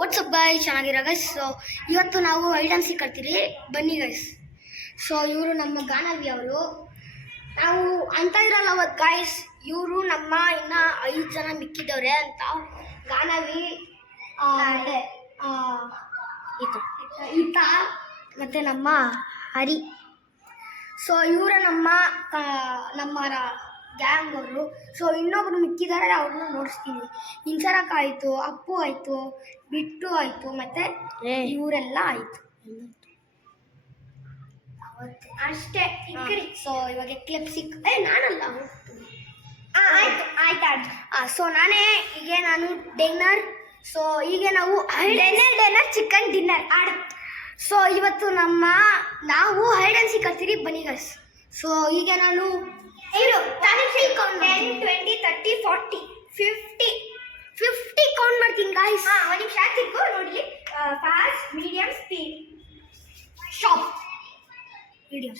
WhatsApp guys, ಚೆನ್ನಾಗಿರೋ guys. So ಇವತ್ತು ನಾವು ಹೈಡ್ ಆ್ಯಂಡ್ ಸೀಕ್ ಆಡ್ತೀರಿ, ಬನ್ನಿ ಗೈಸ್. ಸೊ ಇವರು ನಮ್ಮ ಗಾನವಿ ಅವರು. ನಾವು ಅಂತ ಇರಲ್ಲ ಅವತ್ತು ಗೈಸ್, ಇವರು ನಮ್ಮ ಇನ್ನು 5 ಜನ ಮಿಕ್ಕಿದವ್ರೆ ಅಂತ. ಗಾನವಿ ಈತ ಮತ್ತು ನಮ್ಮ ಹರಿ. ಸೊ ಇವರು ನಮ್ಮ ಗ್ಯಾಂಗ್ ಅವರು. ಸೊ ಇನ್ನೊಬ್ರು ಮಿಕ್ಕಿದ್ದಾರೆ, ಅವ್ರನ್ನ ನೋಡಿಸ್ತೀನಿ. ಇನ್ಸರಕ್ ಆಯಿತು, ಅಪ್ಪು ಆಯಿತು, ಬಿಟ್ಟು ಆಯಿತು, ಮತ್ತು ಇವರೆಲ್ಲ ಆಯಿತು ಅಷ್ಟೇ. ಸೊ ಇವಾಗ ಕ್ಲಿಪ್ ನಾನಲ್ಲ ಆಯಿತು ಆಯ್ತು. ಸೊ ನಾನು ಡಿನ್ನರ್. ಸೊ ಈಗ ನಾವು ಡಿನ್ನರ್ ಚಿಕನ್ ಡಿನ್ನರ್ ಸೊ ಇವತ್ತು ನಾವು ಹೈಡ್ ಆ್ಯಂಡ್ ಸೀಕ್ ಆಡ್ತೀರಿ, ಬನ್ನಿ ಗೈಸ್. ಸೊ ಈಗ ನಾನು 10, 20, 30, 40, 50 ಕೌಂಟ್ ಮಾಡ್ತೀನಿ ಗಾಯ್ಸ್. ಒಂದು ನಿಮಿಷ ಆಗ್ತಿತ್ತು ನೋಡಿ. Fast, medium, speed, shop, medium.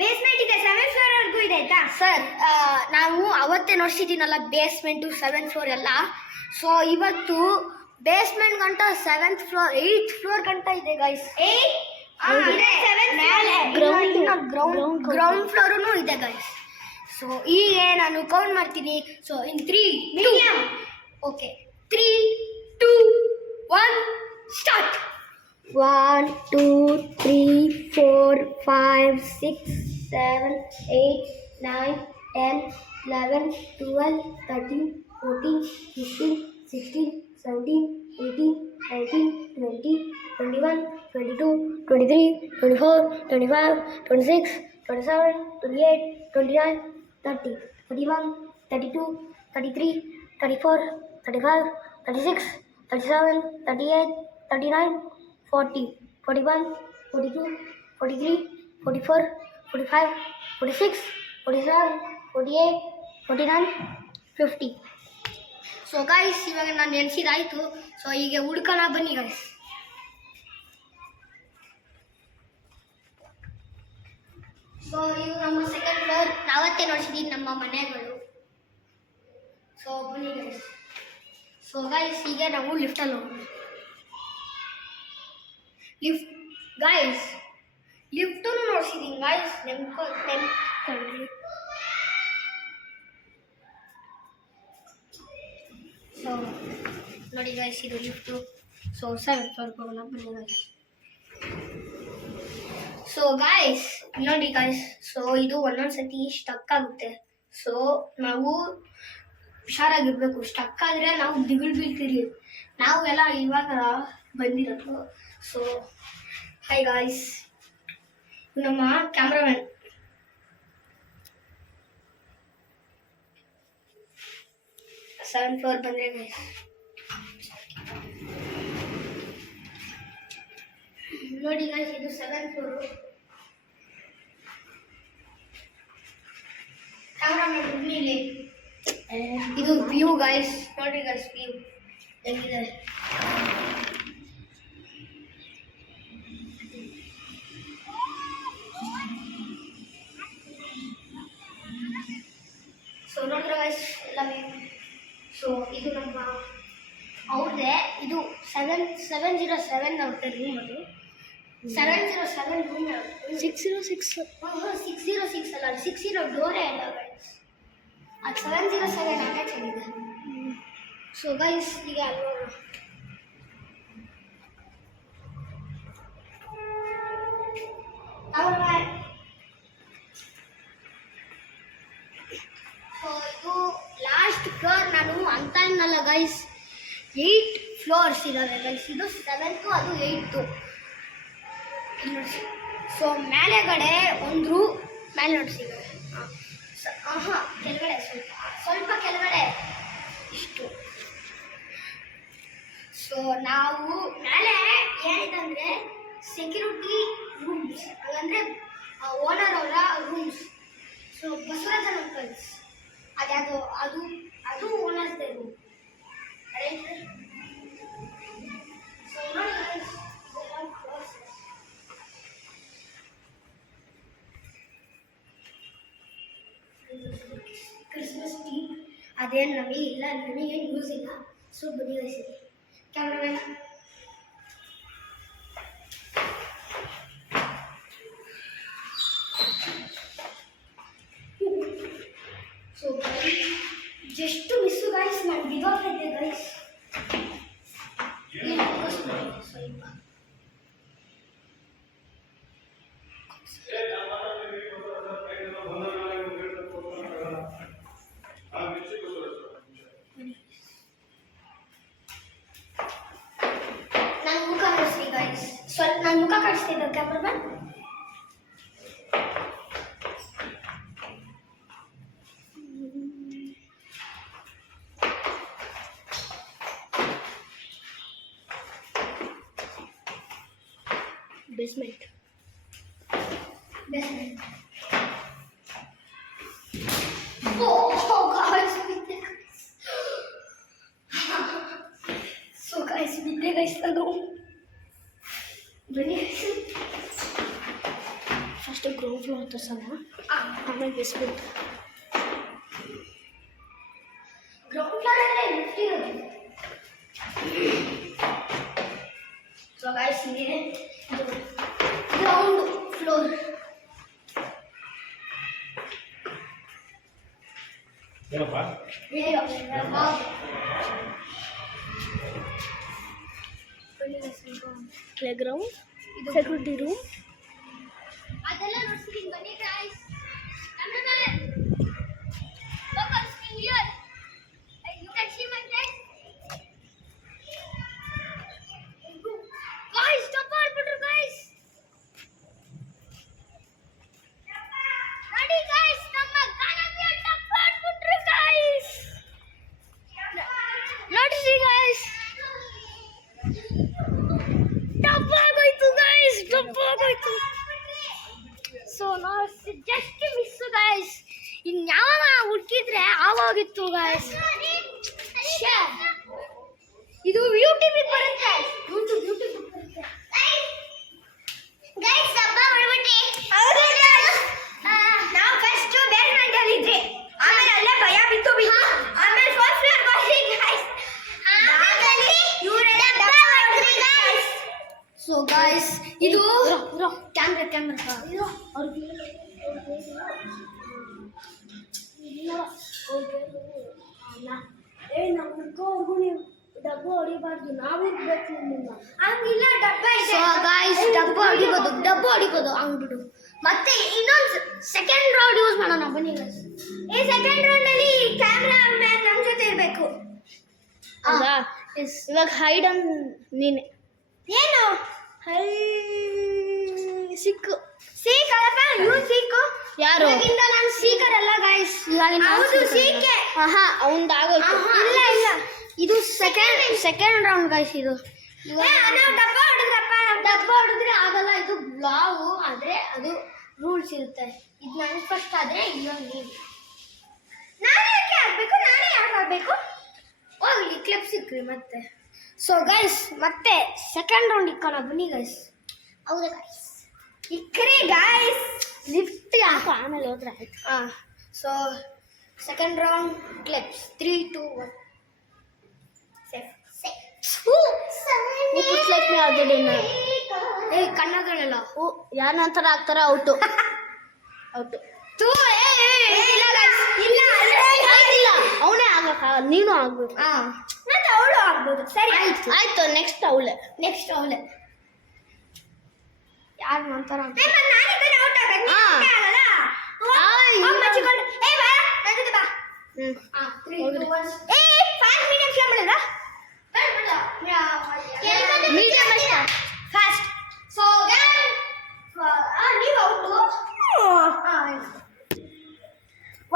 Basement ಇದೆ, 7th ಫ್ಲೋರ್ ವರೆಗೂ ಇದೆ ಆಯ್ತಾ ಸರ್? ನಾವು ಅವತ್ತೇ ನೋಡ್ಸಿದ್ದೀನಲ್ಲ ಬೇಸ್ಮೆಂಟು 7th ಫ್ಲೋರ್ ಎಲ್ಲ. ಸೊ ಇವತ್ತು ಬೇಸ್ಮೆಂಟ್ ಗಂಟ 7th ಫ್ಲೋರ್ 8th ಫ್ಲೋರ್ ಗಂಟ ಇದೆ ಗೈಸ್. ಗ್ರೌಂಡ್ ಫ್ಲೋರೂ ಇದೆ ಗೈಸ್. ಸೊ ಈಗ ನಾನು ಕೌಂಟ್ ಮಾಡ್ತೀನಿ. So in 3, 2, okay, 3, 2, 1 start. 1, 2, 3, 4, 5, 6, 7, 8, 9, 10, 11, 12, 13, 14, 15, 16, 17, 18, 19, 20, 21, 22, 23, 24, 25, 26, 27, 28, 29, 30, 31, 32, 33, 34, 35, 36, 37, 38, 39, 40, 41, 42, 43, 44, 45, 46, 47, 48, 49, 50. So guys, ಇವಾಗ ನಾನು ನೆನೆಸಿದಾಯಿತು. ಸೊ ಈಗ ಹುಡ್ಕೋಣ ಬನ್ನಿ ಗೈಸ್. ಸೊ ಇದು ನಮ್ಮ 2nd ಫ್ಲೋರ್. ನಾವತ್ತೇ ನೋಡ್ಸಿದ್ದೀವಿ ನಮ್ಮ ಮನೆಗಳು. ಸೊ ಬನ್ನಿ ಗೈಸ್. ಸೊ ಗೈಸ್, ಈಗ ನಾವು ಲಿಫ್ಟಲ್ಲಿ ಹೋಗೋಣ. ಲಿಫ್ಟೂ ನೋಡ್ಸಿದ್ದೀನಿ ಗೈಸ್, ನೆನ್ಕೊಂಡ್ರಿ. ಸೊ ನೋಡಿ ಗೈಸ್, ಇದು ಲಿಫ್ಟು. ಸೊ 7th ಫ್ಲೋರ್ಗೆ ಹೋಗೋಣ ಬನ್ನಿ ಗೈಸ್. ಸೊ ಗಾಯ್ಸ್ ನೋಡಿ ಗೈಸ್, ಸೊ ಇದು ಒಂದೊಂದು ಸತಿ ಸ್ಟಕ್ ಆಗುತ್ತೆ. ಸೊ ನಾವು ಹುಷಾರಾಗಿರ್ಬೇಕು. ಸ್ಟಕ್ ಆದರೆ ನಾವು ದಿಗಿಲ್ ಬೀಳ್ತೀರಿ. ನಾವು ಎಲ್ಲ ಇವಾಗ ಬಂದಿರೋದು. ಸೊ ಹಾಯ್ ಗಾಯ್ಸ್, ನಮ್ಮ ಕ್ಯಾಮ್ರಾಮನ್. ಸೆವೆಂತ್ ಫ್ಲೋರ್ ಬಂದರೆ ಗೈಸ್ ನೋಡಿ ಗೈಸ್, ಇದು 7th ಫ್ಲೋರು. ಕ್ಯಾಮ್ರಾಮನ್ ಇಲ್ಲಿ. ಇದು ವ್ಯೂ ಗೈಸ್, ನೋಡಿ ಗೈಸ್ ವ್ಯೂ ಹೆಂಗಿದೆ. ಸೊ ನೋಡಿದ್ರೆ ಗೈಸ್ ಎಲ್ಲ ವ್ಯೂ. ಸೊ ಇದು ನಮ್ಮ ಅವ್ರದ್ದೇ. ಇದು 707 ಅವ್ರದ್ದೇ ರೂಮ್. ಅದು 707 ರೂಮ್. 606 ಅಲ್ಲ, 60 ಡೋರೇ ಅಲ್ಲ ಗೈಸ್. ಅದು 707 ಅಟ್ಯಾಚ್ ಆಗಿದೆ. ಸೊ ಗೈಸ್ ಈಗ ನೋಡೋಣ. ಸೊ ಇದು ಲಾಸ್ಟ್ ಫ್ಲೋರ್. ನಾನು ಅಂತ ಇನ್ನಲ್ಲ ಗೈಸ್, 8 ಫ್ಲೋರ್ಸ್ ಇದ್ದಾವೆ ಗೈಸ್. ಇದು 7th, ಅದು 8th. ನೋಡಿ. ಸೊ ಮೇಲೆಗಡೆ ಒಂದು ರೂಮ್ ಮೇಲೆ ನೋಡ್ಸಿದ್ದಾರೆ. ಕೆಳಗಡೆ ಸ್ವಲ್ಪ ಕೆಳಗಡೆ ಇಷ್ಟು. ಸೊ ನಾವು ಮೇಲೆ ಏನಿದೆ ಸೆಕ್ಯೂರಿಟಿ ರೂಮ್ಸ್, ಹಾಗಂದರೆ ಓನರ್ ಅವರ ರೂಮ್ಸ್. ಸೊ ಬಸವರಾಜನ್ ಅಂಕಲ್ಸ್ ಅದು ಓನರ್ಸ್ದೇ ರೂಮ್. ಸೊ ನೋಡಿ ಕ್ರಿಸ್ಮಸ್ ಟ್ರೀ ಅದೇನು ನಮಗೆ ಇಲ್ಲ, ನನಗೇನು ಯೂಸ್ ಇಲ್ಲ. ಸೊ ಬದಿಗಿಸಿದೆ. ಸೊ ಜಸ್ಟ್ ಮಿಸ್ಸು ಗೈಸ್, ನಾನು ಬಿದ್ದೋಗ್ತಿದ್ದೆ ಗೈಸ್. ಸ್ವಲ್ಪ ನನ್ನ ಮುಖ ಕಾಣಿಸ್ತಿ ಗೈಸ್, ಸ್ವಲ್ಪ ನನ್ನ ಮುಖ ಕಾಣಿಸ್ತಿದ್ದ cameraman. Basement. Oh guys, so guys, bitte guys, hello. Bani guys. First ground floor to sana. Amal basement. Ground floor alle lift irodu. So guys, here ground floor. ಏನಪ್ಪಾ play ground, security room ಅದೆಲ್ಲ ನೋಡ್ತೀನಿ. ಬನ್ನಿ guys, you can see my face. Guys, stop all put guys. Ready guys, ನಮ್ಮ ಗಾನವಿಯ topper ಪುಟ್ರು guys. ನೋಡ್ರಿ guys, ಟಪ್ಪಾಗೋಯ್ತು guys, ಟಪ್ಪಾಗೋಯ್ತು. So ನಾವು just miss guys, ಇನ್ಯಾವ ಹುಡುಕಿದ್ರೆ ಆಗೋಗಿತ್ತು guys. ಇದು ಯೂಟ್ಯೂಬಿಗೆ ಬರುತ್ತೆ, ಯೂಟ್ಯೂಬ್ ಬರುತ್ತೆ ಗೈಸ್. ಹಬ್ಬ ಮಾಡ್ಬಿಟ್ಟು ನಾವು ಫಸ್ಟ್ ಬೇಸ್ಮೆಂಟ್ ಅಲ್ಲಿ ಇದ್ರಿ, ಆಮೇಲೆ ಅಲ್ಲೇ ಭಯ ಬಿತ್ತು, ಆಮೇಲೆ ಫಸ್ಟ್ ಫ್ಲೋರ್ ಬಂದ್ರಿ ಗೈಸ್. ಇವರೆಲ್ಲ ಡಬ್ಬ ಮಾಡಿದ್ರಿ ಗೈಸ್. ಸೊ ಗೈಸ್, ಇದು ಕ್ಯಾಮ್ರಾ ಇದು ನಾವು ಹುಡ್ಕೋರ್ಗು ನೀವು ಡಬ್ಬ ಹೊಡಿಬಾರ್ದು, ನಾವು ಇರ್ಬೇಕು ನಿಮ್ಮನ್ನ. ಹಂಗಿಲ್ಲ, ಡಬ್ಬ ಇದೆ ಗಾಯ್ಸ್, ಡಬ್ಬ ಹೊಡಿಬೋದು ಹಂಗ್ಬಿಡು. ಮತ್ತೆ ಇನ್ನೊಂದು ಸೆಕೆಂಡ್ ರೌಂಡ್ ಯೂಸ್ ಮಾಡೋಣ ಬನ್ನಿ ಗೈಸ್. ಈ ಸೆಕೆಂಡ್ ರೌಂಡ್ ಅಲ್ಲಿ ಕ್ಯಾಮ್ರಾ ಮ್ಯಾನ್ ನಮ್ಮ ಜೊತೆ ಇರಬೇಕು. ಇವಾಗ ಹೈಡ್ ಅನ್ ನೀನೆ ಏನು ಹೈ ಸಿಕ್ಕು ಸೀಕರಪ್ಪ, ಯು ಸಿಕ್ಕು ಯಾರು? ಇವಾಗಿಂದ ನಾನು ಸೀಕರ್ ಅಲ್ಲ ಗೈಸ್, ಹೌದು ಸೀಕೆ. ಅವಂದು ಆಗೋಯ್ತು. ಇಲ್ಲ ಇದು ಸೆಕೆಂಡ್ ರೌಂಡ್ ಗೈಸ್. ಇದು ನಾವು ಡಬ್ಬ ಹೊಡೆದ್ರೆ ಆಗಲ್ಲ, ಇದು ಬ್ಲಾವು ಆದ್ರೆ ಅದು ರೂಲ್ಸ್ ಇರುತ್ತೆ. ಇದು ನನಗೆ ಫಸ್ಟ್ ಆದ್ರೆ ಇನ್ನೊಂದು ನೀವು ನಾನೇ ಯಾಕೆ ಆಗ್ಬೇಕು ಹೋಗ್ಲಿ, ಕ್ಲಿಪ್ ಸಿಕ್ಕ್ರಿ ಮತ್ತೆ. ಸೊ ಗೈಸ್, ಮತ್ತೆ ಸೆಕೆಂಡ್ ರೌಂಡ್ ಇಕ್ಕೋಣ ಬನ್ನಿ ಗೈಸ್. ಹೌದಾ ಗೈಸ್, ಇಕ್ರಿ ಗೈಸ್, ಲಿಫ್ಟ್ ಹಾಕು ಆಮೇಲೆ ಹೋದ್ರೆ ಆಯ್ತು. ಸೊ ಸೆಕೆಂಡ್ ರೌಂಡ್ ಕ್ಲಿಪ್ಸ್ 3, 2, 1 ಕಣ್ಣಗಳೆಲ್ಲ ಯಾರ ನಂತರ ಆಗ್ತಾರ ಔಟು. ಅವನೇ ಆಗಕ್ಕ, ನೀನು ಆಗ್ಬೇಕು. ಅವಳು ಆಗ್ಬೋದು. ಸರಿ ಆಯ್ತು. ನೆಕ್ಸ್ಟ್ ಅವಳೆ ಯಾರ ನಂತರ ಮೀಡಿಯಂ ಫಾಸ್ಟ್. ಸೊ ನೀವು ಔಟು.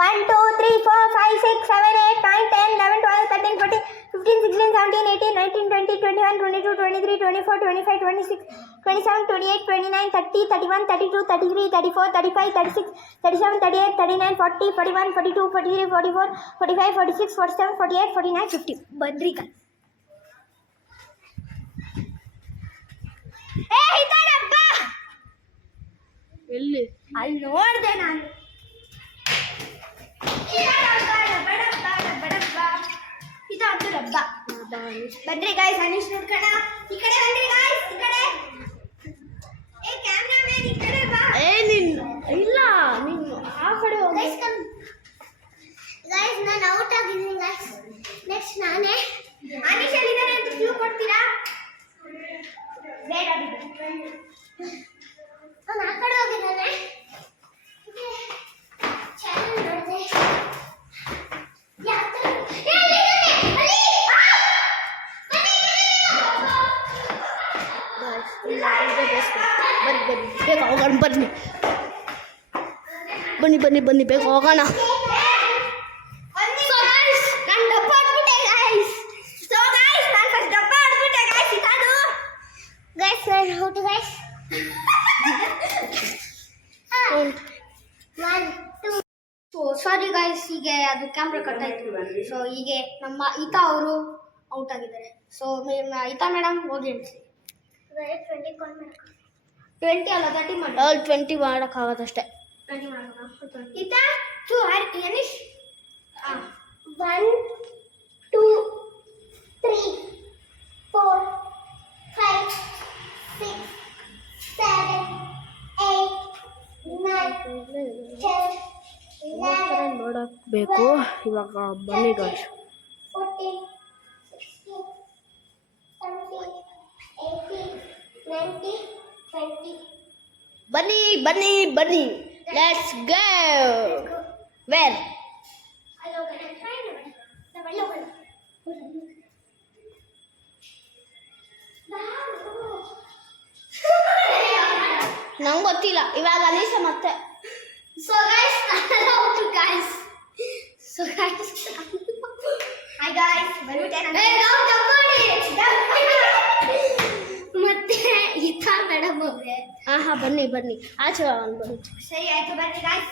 1, 2, 3, 4, 5, 6, 7, 8, 9, 10, 11, 12, 13, 14, 15, 16, 17, 18, 19, 20, 21, 22, 23, 24, 25, 26, 27, 28, 29, 30, 31, 32, 33, 34, 35, 36, 37, 38, 39, 40, 41, 42, 43, 44, 45, 46, 47, 48, 49, 50. ಬಂದ್ರಿ ಕಾ ಎಲ್ಲಿ ಅಲ್ಲಿ ನೋಡ್ದೆ ನಾನು. ಇದು ಅದು ಡಬ್ಬ. ಬನ್ರಿ ಗಾಯ್ಸ್ ಅನೀಶ್ ನೋಡ್ಕೋಣ ಈ ಕಡೆ ಬನ್ರಿ ಗಾಯ್ಸ್ ಈ ಕಡೆ ಏ ಕ್ಯಾಮೆರಾಮನ್ ಈ ಕಡೆ ಬಾ ಏ ನೀನು ಇಲ್ಲ ನೀನು ಆ ಕಡೆ ಹೋಗಿ ಗಾಯ್ಸ್ ನಾನು ಔಟ್ ಆಗಿದ್ದೀನಿ ಗಾಯ್ಸ್ ನೆಕ್ಸ್ಟ್ ನಾನೇ ಅನೀಶ್ ಎಲ್ಲಿದ್ದಾನೆ ಅಂತ ಕ್ಲೂ ಕೊಡ್ತೀರಾ ಬೇಡ ನಾನು ಆ ಕಡೆ ಹೋಗಿದ್ದಾನೆ ಚಾನಲ್ ನೋಡಿದೆ ಬನ್ನಿ ಬನ್ನಿ ಬನ್ನಿ ಬನ್ನಿ ಬೇಗ ಹೋಗೋಣ. ಸಾರಿ ಗಾಯ್ಸ್ ಹೀಗೆ ಅದು ಕ್ಯಾಮ್ರಾ ಕಟ್ ಆಯ್ತು. ಸೊ ಹೀಗೆ ನಮ್ಮ ಈತಾ ಅವರು ಔಟ್ ಆಗಿದ್ದಾರೆ. ಸೊ ಈತಾ ಮೇಡಮ್ ಹೋಗಿ ಎಣಿಸಿ 20 ಅಲ್ಲ 30 ಮಾಡಿ 20 ಮಾಡೋಕ್ಕಾಗೋದಷ್ಟೇ. 20 ಮಾಡೋಣ ಈತಾ ಟು ಅನೀಶ್ 1 2 3 4 5 6 7 8 9 10 ನೋಡಬೇಕು ಇವಾಗ. ಬನ್ನಿ ಗಾಯ್ಸ್ 14 16 17 18 19 20 ಬನ್ನಿ ಬನ್ನಿ ಬನ್ನಿ ಲೆಟ್ಸ್ ಗೋ. ವೇರ್ ನಂಗೆ ಗೊತ್ತಿಲ್ಲ ಇವಾಗ ಅನೀಶ ಮತ್ತೆ. So guys, guys. So guys, hi guys. ಮತ್ತೆ ಈತಾ ಮೇಡಮ್ ಅವ್ರೆ. ಹಾ ಬನ್ನಿ ಬನ್ನಿ ಆಚೆ ಬನ್ನಿ. ಸರಿ ಆಯ್ತು ಬನ್ನಿ guys.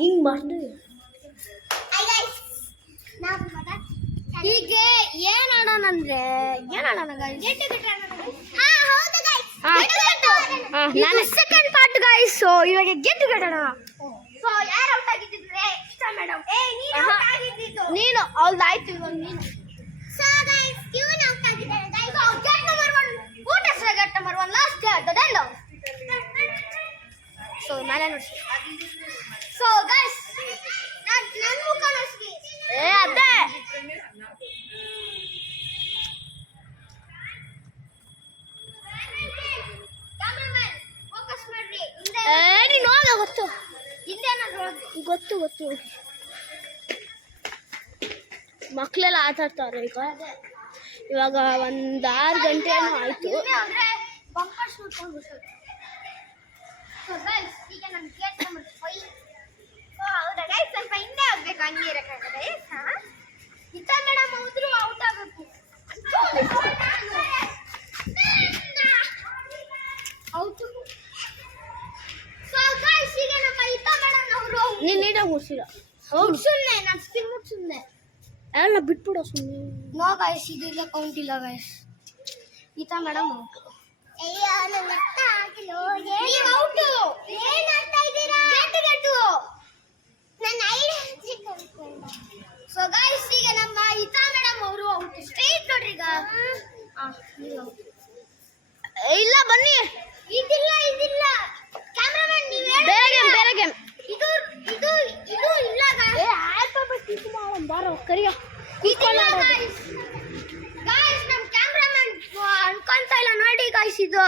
ಹಿಂಗ್ ಮಾಡಿ. Hi guys. ಹೀಗೆ ಏನ್ ಆಡೋಣ ಅಂದ್ರೆ guys? ಹಾ ಹೌದು guys. ನಾನು ಸೆಕೆಂಡ್ ಪಾರ್ಟ್ ಗೈಸ್. ಸೊ ಇವಾಗ ಗೆದ್ದು ಗೆಡೋಣ. ಸೊ ಯಾರು ಔಟ್ ಆಗಿದ್ದಿದ್ರೆ ಇಷ್ಟ ಮೇಡಮ್. ಏ ನೀನು ಔಟ್ ಆಗಿದ್ದಿದ್ದು. ನೀನು ಅವ್ಳಾಯ್ತು ಇವಾಗ ನೀನು. ಸೊ ಗೈಸ್ ಇವನು ಔಟ್ ಆಗಿದ್ದಾರೆ ಗೈಸ್. ಸೊ ಗೆಟ್ ನಂಬರ್ 1 ಊಟ ಸಹ get number 1 last get the end. So ನಾನು ನೋಡಿ. ಸೊ ಗೈಸ್ ನನ್ನ ಮುಖ ನೋಡ್ಸಿ. ಏ ಅದೇ ಕ್ಯಾಮೆರಾಮನ್ ಫೋಕಸ್ ಮಾಡ್ರಿ. ನೀನು ಹೋಗ ಗೊತ್ತು ಹಿಂದೇನಾದ್ರು ಗೊತ್ತು ಗೊತ್ತು. ಮಕ್ಕಳೆಲ್ಲ ಆಟ ಆಡ್ತಾರೆ ಈಗ. ಇವಾಗ ಒಂದು 6 ಗಂಟೆನೂ ಆಯಿತು. ಅಂದ್ರೆ ಬಂಪರ್ ಶೂಟ್ ಮಾಡ್ಬಿಡ್ತಾರೆ. ಸೊ ಗೈಸ್ ಈಗ ನಾನು ಗೇಟ್ ನಂಬರ್ 5. ಸೊ ಹೌದಾ ಗೈಸ್ ಸ್ವಲ್ಪ ಹಿಂದೆ ಹೋಗ್ಬೇಕು ಹಂಗೆ ಇರಕ್ಕಾಗಲ್ಲ. ಈತಾ ಮೇಡಮ್ ಹೋದ್ರು ಔಟ್ ಆಗಬೇಕು. ಔಟ್. ಸೊ ಗೈಸ್ ಈಗ ನಮ್ಮ ಈತಾ ಮೇಡಮ್ ಅವರು ನೀನು ನೀಟಾಗಿ ಮುಗಿಸಿಲ್ಲ. ಸುಮ್ಮನೆ ನಾನು ಸ್ಕಿನ್ ಮುಟ್ ಸುಮ್ಮನೆ ಎಲ್ಲ ಬಿಟ್ಬಿಡೋ ಸುಮ್ಮನೆ. ನೋ ಗೈಸ್ ಇದೆಲ್ಲ ಕೌಂಟ್ ಇಲ್ಲ ಗೈಸ್. ಈತಾ ಮೇಡಮ್ ಔಟ್. ಅಯ್ಯೋ ನನ್ನ ಅರ್ಥ ಆಗಿಲ್ಲ. ನೀವು ಔಟ್. ಏನು ಅರ್ಥ ಇದ್ದೀರಾ? ಗೆಟ್ಟು ನನ್ನ ಐಡಿಯಾ ತಿಳ್ಕೊಂಡೆ. ಸೊ ಗೈಸ್ ಈಗ ನಮ್ಮ ಈತಾ ಮೇಡಮ್ ಅವರು ಔಟ್. ಸ್ಟ್ರೈಟ್ ನೋಡ್ರಿ ಈಗ. ಇಲ್ಲ ಬನ್ನಿ. ಇದಿಲ್ಲ ಕ್ಯಾಮೆರಾಮನ್ ನೀವು ಬೇರೆ ಗೇಮ್ ಇದು ಇಲ್ಲ ಏ ಆಯ್ತು ಬಾರೋ ಕರಿಯೋ. ಗಾಯ್ಸ್ ನಮ್ಮ ಕ್ಯಾಮೆರಾಮನ್ ಅನ್ಕೊಂತ ಇಲ್ಲ ನೋಡಿ ಗಾಯ್ಸ್ ಇದು.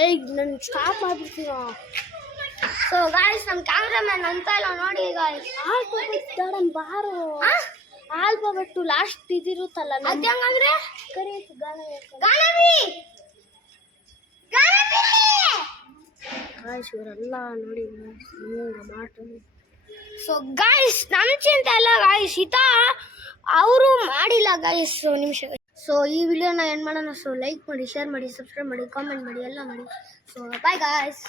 ಏಯ್ ನಾನು ಸ್ಟಾಪ್ ಮಾಡ್ಬಿಡ್ತೀನ. ಸೊ ಗಾಯ್ಸ್ ನಮ್ಮ ಕ್ಯಾಮೆರಾಮನ್ ಅಂತ ಇಲ್ಲ ನೋಡಿ ಗಾಯ್ಸ್. ಬಾರೋ ಆಲ್ಬಬಿಟ್ಟು ಲಾಸ್ಟ್ ಇದಿರುತ್ತಲ್ಲ ಅದು ಹೆಂಗಂದ್ರೆ ಕರಿಯಕ್ಕೆ ಗಾನವಿ ಗಾಯ್ಸ್ ಇವರೆಲ್ಲ ನೋಡಿ ಮಾಡ್ತಾರೆ. ಸೊ ಗಾಯ್ಸ್ ನಮ್ಮ ಚಿಂತೆ ಎಲ್ಲ ಗಾಯ್ಸ್ ಈತಾ ಅವರು ಮಾಡಿಲ್ಲ ಗಾಯ್ಸ್. ನಿಮಿಷ. ಸೊ ಈ ವಿಡಿಯೋನ ಏನು ಮಾಡೋಣ. ಸೊ ಲೈಕ್ ಮಾಡಿ, ಶೇರ್ ಮಾಡಿ, ಸಬ್ಸ್ಕ್ರೈಬ್ ಮಾಡಿ, ಕಾಮೆಂಟ್ ಮಾಡಿ, ಎಲ್ಲ ಮಾಡಿ. So bye guys.